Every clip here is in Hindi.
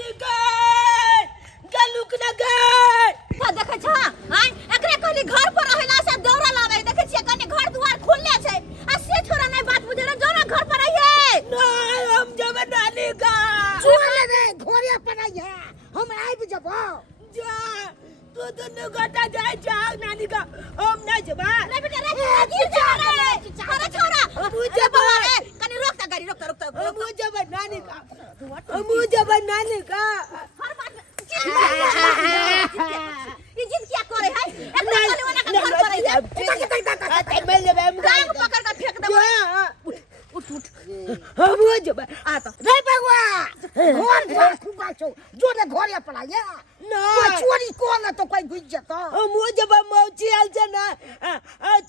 नानी गए गलुक न गए का देखे छ हां एकरे कहली घर पर रहेला से दौड़ा लावे देखे छी कने घर दुआर खुलले छै आ से छोरा नहीं बात बुझे जो ना घर पर आइए नहीं हम जब नानी का चोले रे घोड़े पर आइए हम आइब जबो जा तू दोनों गटा जाए जाओ नानी का हम नहीं जबा नहीं बेटा रे गिर जा रे अरे छोरा मुझे बाबा कने रोक गाड़ी रोक मुझे नानी का मुझे नानी का हर बात ये जिद क्या करे है एक वाले वाला का घर पर है मैं जब हम टांग पकड़ कर फेंक दे उठ हम जब आ तो रे बगवा घोर पर खुबा छो जो रे घोड़े पर आइए ना चोरी कोन तो कोई गुज जतो हम जब मौची आल से ना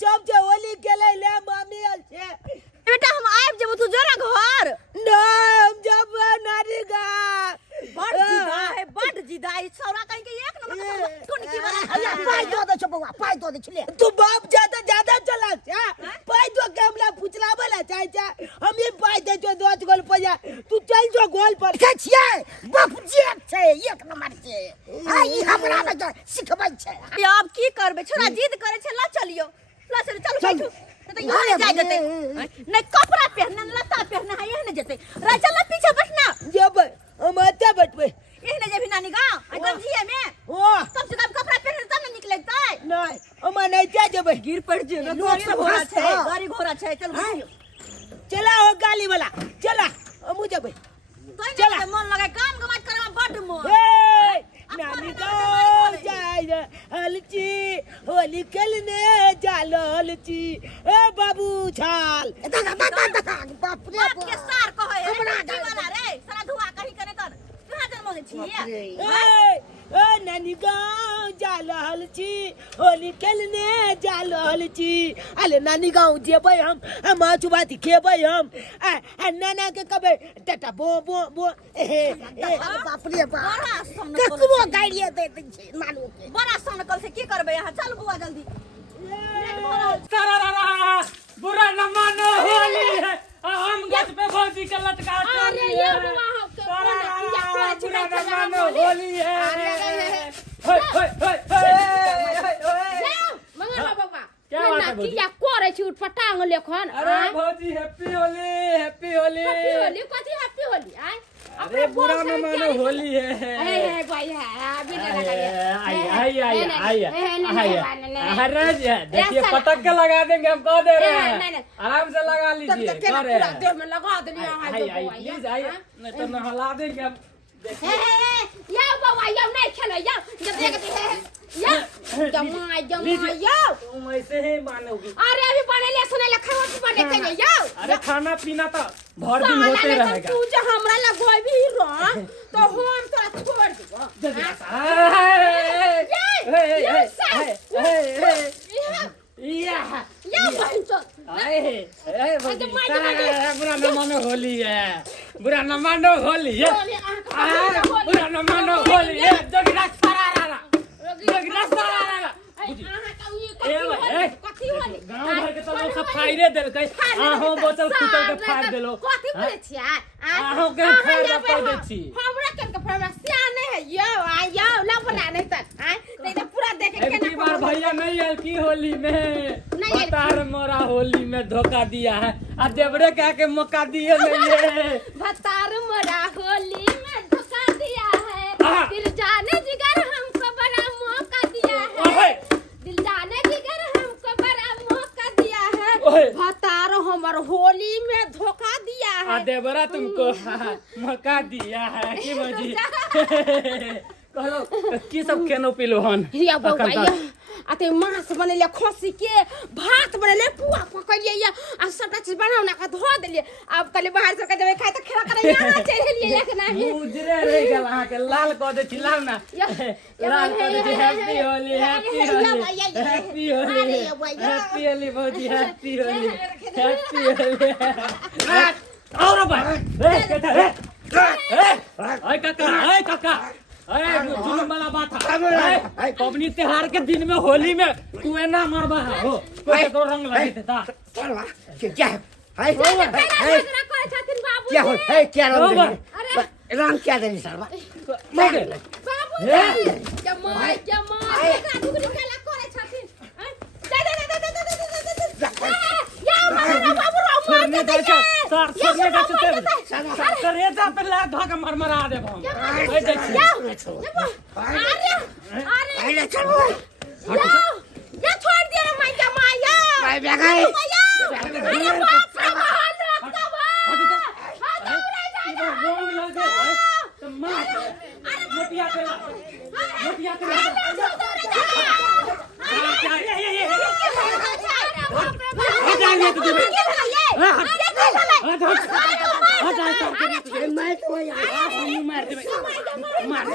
चप से होली खेले ले मम्मी आल से बेटा हम आइब जब तू जरा घर नहीं हम जब नानी का बड़ जिदा है छौरा कहीं के एक नंबर टुन की वाला पाई दो दे बगवा पाई दो दे छले तू बाप ज्यादा चला छा पाई तो कैमला पुचला वाला चाचा हम ये पाई दे जो 2 गोल पया तू चल जो गोल पर के छिए बाप जेठ छै एक नंबर के आ ई हमरा लगे सिखबै छै अब की करबे छोरा जिद करे छै ला चलियो ला चल बैठो तो यहाँ जाए जते नहीं कपड़ा पहनना लता पहनना है यही न जते रा चल पीछे बैठना जब हम आते बैठबे यही न जेबी नानी गांव गंजिए में ओ कम से कम कपड़ा पहन तब न निकलतै नहीं हम नहीं जा जब गिर पड़ जे गाड़ी घोड़ा छै चल चला हो गाली वाला चला हम जब चला मन लगे काम गमात करे में बड़ मोन नानी का जाए हलची होली खेलने जालो हलची ए बाबू छाल बाप रे बाप के सार कहे हमरा वाला रे सारा धुआ कहीं करे कर कहां जन्म होगे छी ए नानी का जालो हलची होली खेलने जालो हलची अले नानी गांव जेबै हम चुबाती खेबै हम नाना के कबे टटा बो बो बो बाप रे बाप बड़ा सोन ककरो गाड़िए दे दे छै मालू के बड़ा सोन कल से की करबे यहां चल बुआ जल्दी बुरा न मानो होली है हम गच पे भौजी के लटका अरे ये बुआ हो के बुरा न मानो होली है मंगला बाबा क्या बात है किया करे छी उठपटांग लेखन अरे भौजी happy Holi happy Holi happy Holi कथि हैप्पी होली आय अरे बुरा न मानो होली है ए भाई है अभी ना लगा अरे देखिए पटक के लगा देंगे हम कह दे रहे हैं आराम से लगा लीजिए पूरा देह में लगा देनी प्लीज आइए नहीं तो नहला देंगे हम या बाबा या नहीं खेलो या जब देखते है या जमाई या तुम ऐसे ही मानोगी अरे अभी बने ले सुने ले खाओ बने के या अरे खाना पीना तो भर दिन होते रहेगा तू जो हमरा लगोई भी रह तो हम तोरा छोड़ देबो या बहन चो बुरा न मानो होली है बुरा न मानो होली है बुरा न मानो होली है जोगिरा सारा जोगिरा सारा कथि होली गांव भर के तो लोग सब फाइरे देलकै आहो बोतल फुटल के फाड़ देलो कथि बोले छियै आहो के फाड़ कर दै छी हमरा के फरमासिया नहीं है यो आ यो ला बना नहीं त नहीं तो पूरा देखे के एक बार भैया नहीं आयल की होली में बतार मोरा होली में धोखा दिया है आ देवरे कह के मौका दिए नहीं है भतार मोरा होली में धोखा दिया है दिल जाने जिगर हमको बड़ा मौका दिया है दिल जाने जिगर हमको बड़ा मौका दिया है भतार हमर होली में धोखा दिया है आ देवरा तुमको मौका दिया है की बजी कहलो की सब केनो पिलो हन या बाबा या आते मांस बनेले खसी के भात बनेले पुआ पकड़िए या आ सबटा चीज बनावना का धो देलिए अब कल बाहर से देबे खाए त खेला करे यहां चढ़ेलिए लेकिन उजरे रह गेल अहाँ के लाल क दे छी लाल ना लाल क दे छी happy Holi happy Holi happy Holi happy Holi भौजी हैप्पी होली हैप्पी होली और भाई ए केटा रे ए काका अरे जुलूम वाला बात है पबनी त्योहार के दिन में होली में तू है ना मरबा हो कोई तो रंग लगे थे ता चलवा क्या है करे छथिन बाबू क्या हो है क्या रंग रंग क्या देनी सरवा मागे बाबू हे जमाई एकरा दुगनी खेला करे छथिन या बाबू छोड़ने दे छोड़ने दे करे जा पे ला धागा मरमरा दे हम ए देख अरे चलो या छोड़ दे रे माई जमाया भाई बेगाई अरे बाप रे रोंग लगे तो मार मोटिया के मैं तो यार मार दे मार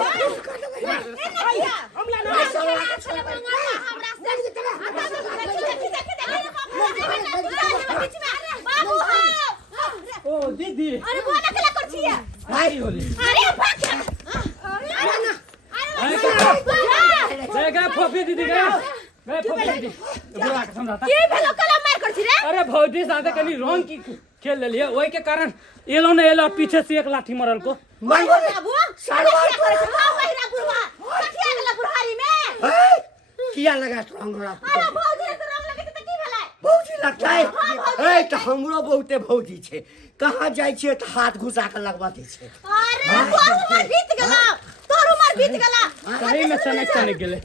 ओ दीदी अरे वो ना केला कर छिया भाई होली अरे भाग गए फोफी दीदी गए फोफी दीदी बुरा के समझाता के भेलो कला मार कर छी रे अरे भौजी साथे कनी रंग की खेल ले लिए ओई के कारण एलो ने एलो पीछे से एक लाठी मरल को मैं बाबू सालवा करे छ हां महिला बुढ़वा कथिया गेला बुढ़ारी में किया लगा रंगरा अरे भौजी तो रंग लगे त की भेलै भौजी लगता है ए तो हमरो बहुते भौजी छे कहां जाय छे त हाथ घुसा के लगवा दे छे अरे तोर उमर बीत गेला तोर उमर बीत गेला सही में सनक गेले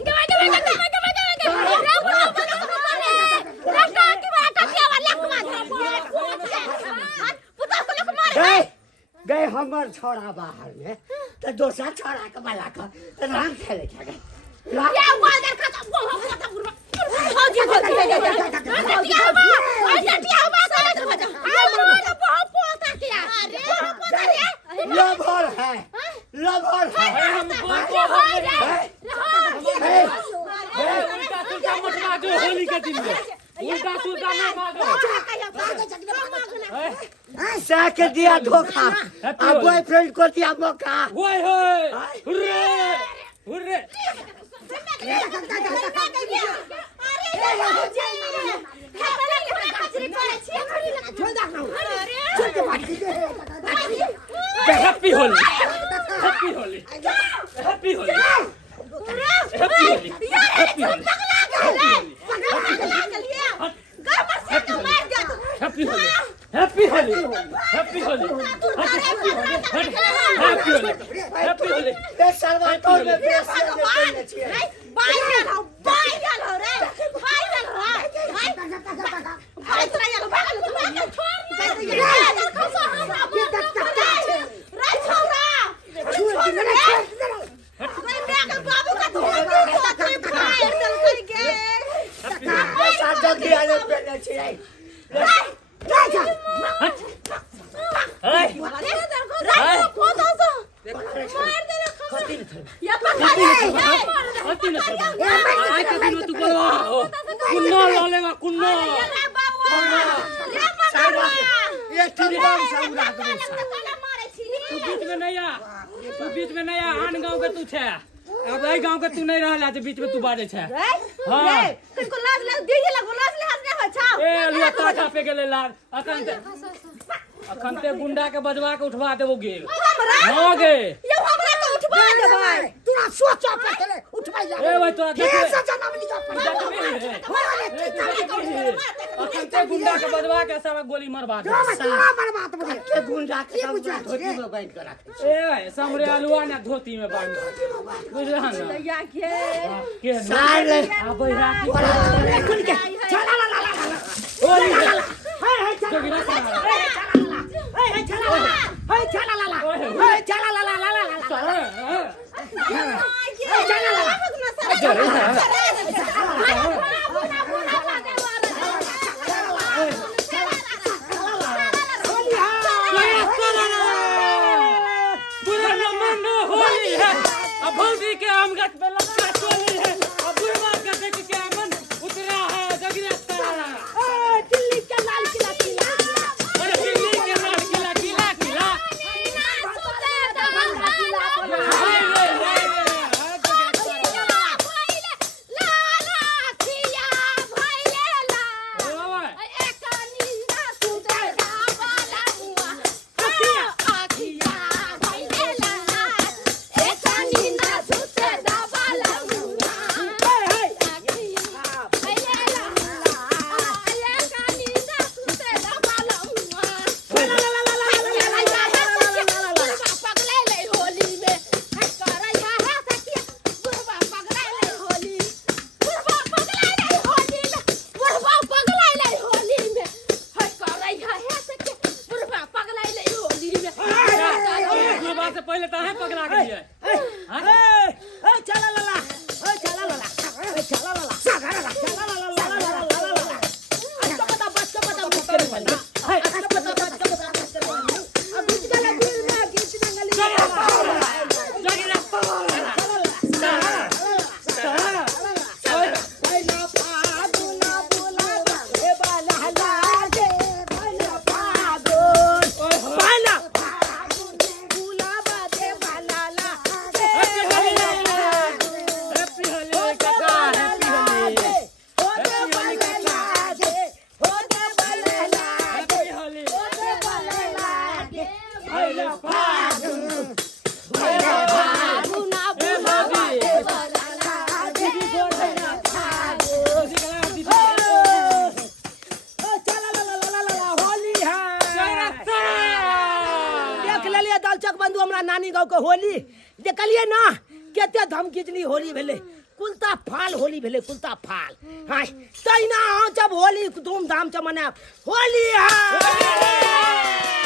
गए हमर छोड़ा बाहर में तो दोसर छोड़ा के बला के रंग खेले छे या वादर खत्म हो खत्म बुढ़वा भौजी भौजी लभर है हमको उल्टा सुल्टा मत मारो होली के दिन में उल्टा सुल्टा मत मारो ऐसा के दिया धोखा अब बॉयफ्रेंड को दिया मौका ओए होए hurray hurray happy Holi happy Holi happy Holi happy Holi happy Holi happy Holi happy Holi happy Holi happy Holi happy Holi ए सर्वांतोर में बेसिया ने बोलने छिए बाइल हो रे बाइल हो भाई तोरा यार भागल तू छोड़ दे रे खसा हमरा रे छोरा मेरे बाबू का तो फायर चल कर के साथ दिया ने बोलने छिए बीच में नहीं आन गाँव के तू छे अब आई गाँव के तू नहीं रहला बीच में तू बाजे छे हां किनको लाज ले दीदी लगो लाज ले हाथ नहीं हो छाओ ए लता छापे गेले लाल अखन ते गुंडा के बजवा के उठवा देबो गेल हां गे ये हमरा के उठवा देबै तोरा सोचा पड़ले उठवाई जा ए भाई तोरा देखे कैसे जन्म लिया अखन ते गुंडा के बजवा के सारा गोली मरवा दे बर्बाद बोले के गुंडा के सब धोती में बांध के रखे ए समरे अलुआ ने धोती में बांध बुझला ना या के सार ले अब रात खुल के चला ला ला ला ओली हाय जोगिरा सारा चला ला ला चला ला ला ला ला सारा अब भौजी के आम गाछ पे लगा चोली है अब बुढ़वा के देख के आमन उतरा है जगरे तारा दिल्ली के लाल किला किला अरे दिल्ली के लाल किला किला किला हाय रे एक के लिए चला लाला चला लाला चला लाला चला लाला चला लाला अच्छा पता बच का पता मुझ कर वाला अच्छा पता बच का पता अब बीच का दिल में खींचने गली जाके ना नानी गाँव के होली देखलिए ना केते धम खिचली होली भेले कुलता फाल होली भेले कुलता फाल हाय तैना जब होली धूमधाम से मनाब होली है